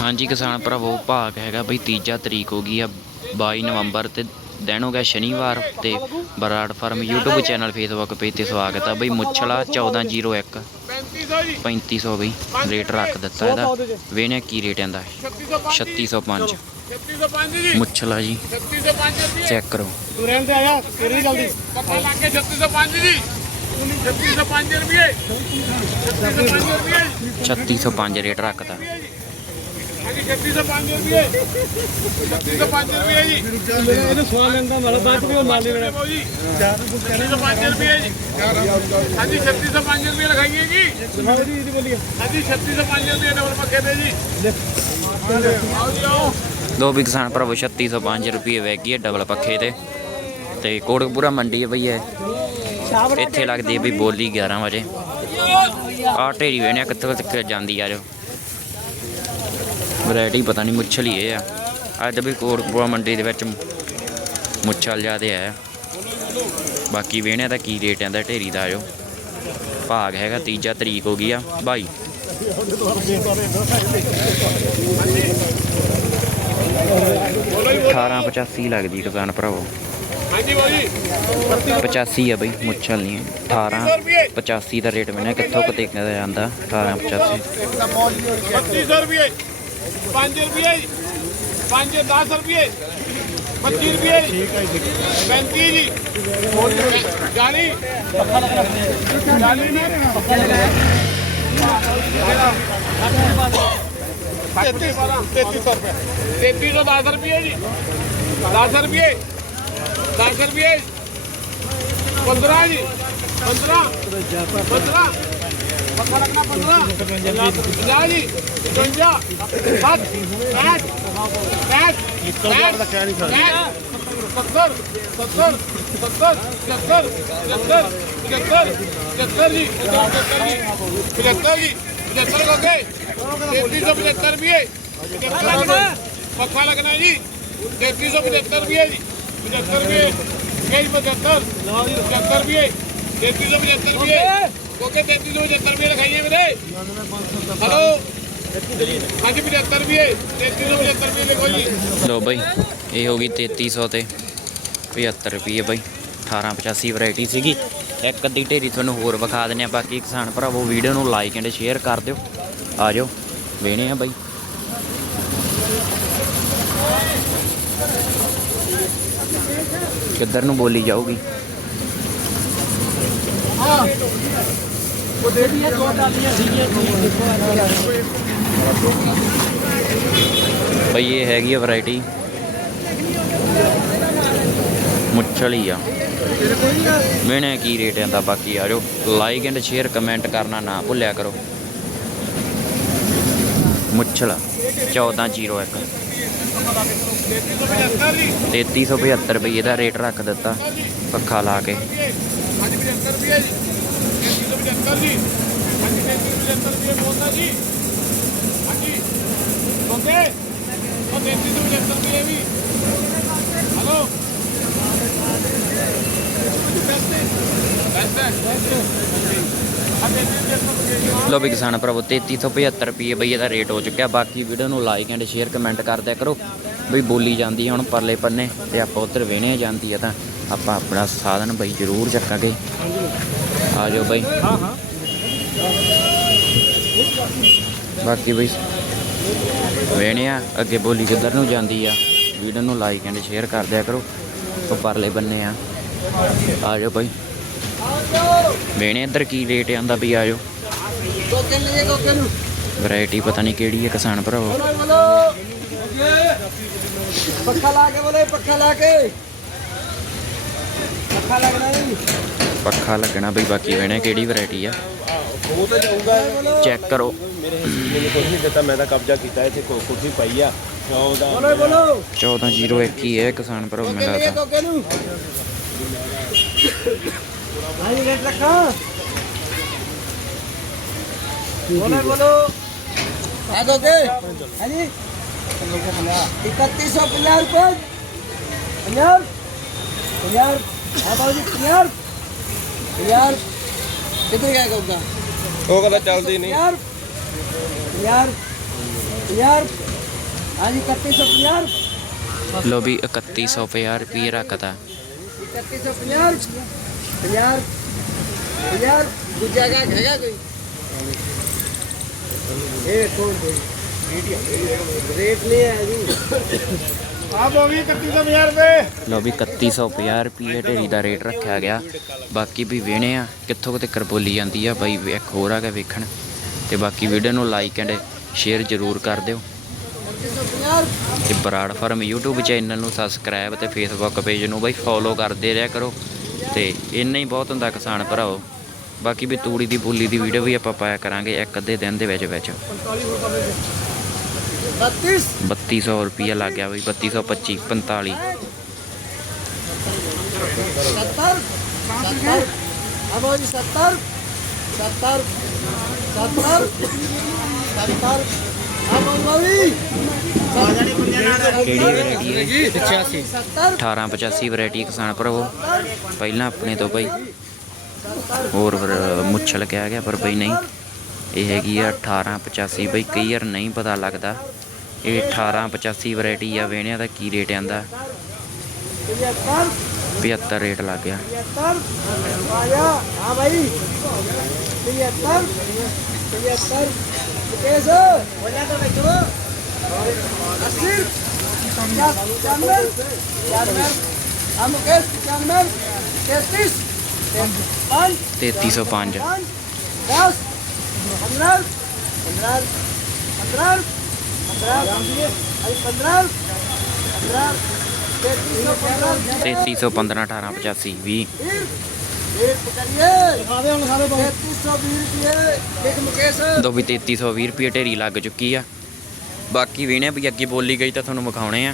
ਹਾਂਜੀ ਕਿਸਾਨ ਭਰਾਵੋ ਭਾਗ ਹੈਗਾ ਬਈ ਤੀਜਾ ਤਰੀਕ ਹੋ ਗਈ ਆ 22 ਨਵੰਬਰ ਤੇ ਦਿਨ ਹੋ ਗਿਆ ਸ਼ਨੀਵਾਰ ਤੇ Brar farm YouTube channel Facebook page ਤੇ ਸਵਾਗਤ ਆ ਬਈ ਮੁੱਛਲਾ 1401 3500 ਜੀ 3500 ਬਈ ਰੇਟ ਰੱਖ ਦਿੱਤਾ ਇਹਦਾ। ਵੇਨੇ ਕੀ ਰੇਟ ਆਂਦਾ। 3605 3605 ਜੀ ਮੁੱਛਲਾ ਜੀ 3605 ਰੁਪਏ ਚੈੱਕ ਕਰੋ। ਤੂੰ ਰਹਿਣ ਤੇ ਆ ਜਾ ਤੇਰੀ ਜਲਦੀ। ਪੱਕਾ ਲਾ ਕੇ 3605 ਜੀ। 3605 ਰੁਪਏ। 3605 ਰੁਪਏ। 3605 ਰੇਟ ਰੱਖਤਾ। ਹਾਂਜੀ 3605 ਰੁਪਏ। 3605 ਰੁਪਏ ਜੀ। ਇਹਨੂੰ ਸਵਾਲ ਲੈਂਦਾ ਮਤਲਬ ਬਾਅਦ ਵੀ ਉਹ ਨਾਲ ਹੀ ਰਹਿਣਾ ਲਓ ਜੀ। 3605 ਰੁਪਏ ਜੀ। ਹਾਂਜੀ 3605 ਰੁਪਏ ਲਿਖਾਈਏ ਜੀ। ਦਿਖਾਓ ਜੀ ਇਹਦੀ ਬੋਲੀਏ ਹਾਂਜੀ 3605 ਰੁਪਏ ਡਬਲ ਪੱਕੇ ਦੇ ਜੀ। ਆਓ ਜੀ ਆਓ। ਲੋ ਵੀ ਕਿਸਾਨ ਭਰਾਵੋ 3605 ਰੁਪਏ ਵੈਗੀ ਹੈ ਡਬਲ ਪੱਖੇ ਤੇ। ਤੇ ਕੋਟਕਪੂਰਾ ਮੰਡੀ ਹੈ ਬਈ ਇਹ। ਇੱਥੇ ਲੱਗਦੀ ਹੈ ਵੀ ਬੋਲੀ 11 ਵਜੇ। ਆ ਢੇਰੀ ਵੇਣੇ ਕਿੱਥੋਂ ਤੱਕ ਜਾਂਦੀ ਆ ਜੋ ਵੈਰਾਈਟੀ ਪਤਾ ਨਹੀਂ ਮੁੱਛਲ ਹੀ ਇਹ ਆ। ਅੱਜ ਵੀ ਕੋਟਪੁਰਾ ਮੰਡੀ ਦੇ ਵਿੱਚ ਮੁੱਛਲ ਜਿਆਦੇ ਆ। ਬਾਕੀ ਵੇਣੇ ਦਾ ਕੀ ਰੇਟ ਆਂਦਾ ਢੇਰੀ ਦਾ ਆਜੋ ਭਾਗ ਹੈਗਾ, ਤੀਜਾ ਤਰੀਕ ਹੋ ਗਈ ਆ, ਬਾਈ। ਅਠਾਰਾਂ ਜੀ 1885 ਲੱਗਦੀ ਕਿਸਾਨ ਭਰਾਵੋ। ਹਾਂਜੀ ਬਾਊ 85 ਆ ਬਈ ਮੁੱਛਲ ਨਹੀਂ 18 85 ਦਾ ਰੇਟ ਮੈਨੇ ਕਿੱਥੋਂ ਕਿਤੇ ਕਿਤੇ ਜਾਂਦਾ 1885 3200 ਰੁਪਏ। 5 ਰੁਪਏ 5 10 ਰੁਪਏ 25 ਰੁਪਏ ਠੀਕ ਹੈ ਜੀ 35 ਜੀ ਜਾਨੀ ਜਾਨੀ ਨਾ ਤੇਤੀ ਬਾਰਾਂ ਤੇਤੀ ਸੌ ਰੁਪਏ ਤੇਤੀ ਸੌ ਦਸ ਰੁਪਏ ਜੀ 10 ਰੁਪਏ 10 ਰੁਪਏ 15 ਜੀ 15 15 ਪੱਕਾ ਲੱਗਣਾ 15 ਪੰਜਾਹ ਜੀ 55 60 60 60 60 ਦਾ ਕਿਆ ਨਹੀਂ ਕਰਦਾ 70 70 70 75 75 75 75 ਜੀ 75 ਜੀ 75 ਜੀ 75 ਹੋ ਗਏ 3375 ਰੁਪਏ ਪੱਕਾ ਲੱਗਣਾ ਪੱਕਾ ਲੱਗਣਾ ਜੀ 3375 ਰੁਪਏ ਜੀ 75 ਰੁਪਏ ਇਹ 75 75 ਰੁਪਏ 3375 ਰੁਪਏ ਕੋਕੇ 3375 ਰੁਪਏ ਲਿਖਾਈਏ ਵੀਰੇ। ਹਲੋ? ਹਾਂਜੀ 75 ਰੁਪਏ 3375 ਰੁਪਏ ਲਿਖੋ ਜੀ। ਲੋ ਬਈ ਇਹ ਹੋ ਗਈ 3300 ਤੇ 75 ਰੁਪਏ ਬਈ। 1885 ਵੈਰਾਈਟੀ ਸੀਗੀ। ਇੱਕ ਅੱਧੀ ਢੇਰੀ ਤੁਹਾਨੂੰ ਹੋਰ ਵਿਖਾ ਦਿੰਨੇ ਆ ਬਾਕੀ ਕਿਸਾਨ ਭਰਾਵੋ ਵੀਡੀਓ ਨੂੰ ਲਾਈਕ ਐਂਡ ਸ਼ੇਅਰ ਕਰ ਦਿਓ। ਆ ਜਾਓ ਵੇਣੇ ਆ ਬਈ। ਕਿੱਧਰ ਨੂੰ ਬੋਲੀ ਜਾਊਗੀ? ਉਹ ਦੇਦੀਆਂ ਦੋ ਟਾਲੀਆਂ ਸੀਗੀਆਂ ਬਈ ਇਹ ਹੈਗੀ ਆ ਵੈਰਾਈਟੀ ਮੁੱਛਲੀ ਆ। ਮੈਨੇ ਕੀ ਰੇਟ ਆਂਦਾ ਬਾਕੀ ਆ ਜਾਓ। ਲਾਈਕ ਐਂਡ ਸ਼ੇਅਰ ਕਮੈਂਟ ਕਰਨਾ ਨਾ ਭੁੱਲਿਆ ਕਰੋ। ਮੁੱਛਲ 1401 3375 ਰੁਪਏ ਦਾ ਰੇਟ ਰੱਖ ਦਿੱਤਾ, ਪੱਖਾ ਲਾ ਕੇ। 75 ਰੁਪਏ ਜੀ। 3375 ਜੀ ਹਾਂਜੀ 3375 ਰੁਪਏ ਬੋਲਦਾ ਜੀ। ਹਾਂਜੀ ਕੋਕੇ ਉਹ 3375 ਰੁਪਏ ਵੀ। ਹਲੋ? ਲੋ ਵੀ ਕਿਸਾਨ ਭਰਾਵੋ 3375 ਰੁਪਏ ਬਈ ਇਹਦਾ ਰੇਟ ਹੋ ਚੁੱਕਿਆ। ਬਾਕੀ ਵੀਡੀਓ ਨੂੰ ਲਾਈਕ ਐਂਡ ਸ਼ੇਅਰ ਕਮੈਂਟ ਕਰਦਿਆ ਕਰੋ। ਬਈ ਬੋਲੀ ਜਾਂਦੀ ਹੈ ਹੁਣ ਪਰਲੇ ਪੰਨੇ ਤੇ ਆਪਾਂ ਉੱਧਰ ਵੇਣੇ ਜਾਂਦੀ ਆ ਤਾਂ ਆਪਾਂ ਆਪਣਾ ਸਾਧਨ ਬਈ ਜ਼ਰੂਰ ਚੱਕਾਂਗੇ। ਆ ਜਾਓ ਬਈ। ਹਾਂ ਹਾਂ। ਬਾਕੀ ਬਈ ਵੇਣੇ ਆ ਅੱਗੇ ਬੋਲੀ ਕਿੱਧਰ ਨੂੰ ਜਾਂਦੀ ਆ? ਵੀਡੀਓ ਨੂੰ ਲਾਈਕ ਐਂਡ ਸ਼ੇਅਰ ਕਰ ਦਿਆ ਕਰੋ। ਉਹ ਪਰਲੇ ਬੰਨੇ ਆ। ਆ ਜਾਓ ਬਈ। ਵੇਣੇ ਇੱਧਰ ਕੀ ਰੇਟ ਆਂਦਾ ਵੀ ਆ ਜਾਓ। ਵੈਰਾਈਟੀ ਪਤਾ ਨਹੀਂ ਕਿਹੜੀ ਹੈ ਕਿਸਾਨ ਭਰਾਵੋ। ਪੱਖਾ ਲਾ ਕੇ ਬੋਲੇ ਪੱਖਾ ਲਾ ਕੇ। ਪੱਖਾ ਲੱਗਣਾ ਨਹੀਂ ਪੱਖਾ ਲੱਗਣਾ ਬਈ, ਬਾਕੀ ਵੇਣੇ ਕਿਹੜੀ ਵੈਰਾਈਟੀ ਆ। ਉਹ ਤਾਂ ਜਾਊਗਾ ਚੈੱਕ ਕਰੋ। ਮੇਰੇ ਹਿੱਸੇ ਕੁਝ ਨਹੀਂ ਦਿੱਤਾ ਮੈਂ ਤਾਂ ਕਬਜ਼ਾ ਕੀਤਾ ਇੱਥੇ ਕੁਰਸੀ ਪਈ ਆ ਉਹਦਾ ਬੋਲੋ ਬੋਲੋ 1401 ਹੀ ਹੈ ਕਿਸਾਨ ਭਰਾਵੋ ਕੋਕੇ ਮੈਨੂੰ ਲੈ ਰੇਟ ਰੱਖਾ ਬੋਲੋ ਬੋਲੋ ਆ ਕੋਕੇ ਹਾਂਜੀ 3150 ਰੁਪਏ 50 50 ਆ ਬਾਬੂ ਜੀ 50 یار کدھر گیا گوگا ਉਹ ਕਹਿੰਦਾ ਚੱਲਦੀ ਨਹੀਂ یار یار یار ہاں جی اکتیس سو یار ਲੋ ਵੀ 3150 ਰੁਪਏ ਰੱਖਦਾ اکتیس سو یار یار یار دوجا گیا گھر گیا کوئی؟ یہ کون کوئی؟ ریٹ نہیں ہے جی ਆ ਬੋਵੀ 3150 ਰੁਪਏ। ਲੋ ਵੀ 3150 ਰੁਪਏ ਢੇਰੀ ਦਾ ਰੇਟ ਰੱਖਿਆ ਗਿਆ। ਬਾਕੀ ਵੀ ਵੇਣੇ ਆ, ਕਿੱਥੋਂ ਕਿਤੇ ਕਰਬੋਲੀ ਜਾਂਦੀ ਆ, ਬਾਈ ਇੱਕ ਹੋਰ ਆ ਕੇ ਵੇਖਣ। ਤੇ ਬਾਕੀ ਵੀਡੀਓ ਨੂੰ ਲਾਈਕ ਐਂਡ ਸ਼ੇਅਰ ਜ਼ਰੂਰ ਕਰ ਦਿਓ। ਤੇ ਬਰਾੜ ਫਾਰਮ YouTube ਚੈਨਲ ਨੂੰ ਸਬਸਕ੍ਰਾਈਬ ਤੇ Facebook ਪੇਜ ਨੂੰ ਬਾਈ ਫੋਲੋ ਕਰਦੇ ਰਿਹਾ ਕਰੋ। ਤੇ ਇੰਨਾ ਹੀ ਬਹੁਤ ਹੁੰਦਾ ਕਿਸਾਨ ਭਰਾਓ ਬਾਕੀ ਵੀ ਤੂੜੀ ਦੀ ਬੋਲੀ ਦੀ ਵੀਡੀਓ ਵੀ ਆਪਾਂ ਪਾਇਆ ਕਰਾਂਗੇ ਇੱਕ ਅੱਧੇ ਦਿਨ ਦੇ ਵਿੱਚ ਵਿੱਚ। بتی سو روپیہ لگ گیا بھائی بتی سو پچی پنتالی اٹھارہ پچاسی ورائٹی کسان پرو پہلا اپنے تو بھائی اور مچھل کیا گیا پر بھائی نہیں ਇਹ ਹੈਗੀ ਆ 1885 ਬਈ ਕਈ ਵਾਰ ਨਹੀਂ ਪਤਾ ਲੱਗਦਾ। ਇਹ 1885 ਵੈਰਾਈਟੀ ਆ ਵੇਣਿਆਂ ਦਾ ਕੀ ਰੇਟ ਆਂਦਾ? 75 ਰੇਟ ਲੱਗ ਗਿਆ। 75 ਆਇਆ ਹਾਂ पंद्रह पंद्रह पंद्रह पंद्रह अरे पंद्रह पंद्रह तैतीस सौ पंद्रह 3315 1885 20 एक पकड़िए दिखावे हम सारे तैतीस सौ बीस रुपये एक मुकेश ਦੋ ਵੀ 3320 ਰੁਪਏ ਢੇਰੀ ਲੱਗ ਚੁੱਕੀ ਆ ਬਾਕੀ ਵੇਣੇ ਵੀ ਅੱਗੇ ਬੋਲੀ ਗਈ ਤਾਂ ਤੁਹਾਨੂੰ ਵਿਖਾਉਣੇ ਆ